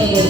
Hey.